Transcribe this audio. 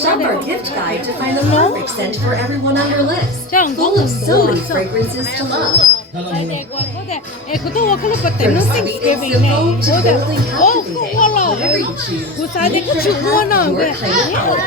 Shop our gift guide to find the perfect scent for everyone on your list. Full of so many fragrances to love. From sweet and simple to boldly captivating, whatever you choose, make sure to have your kind of house.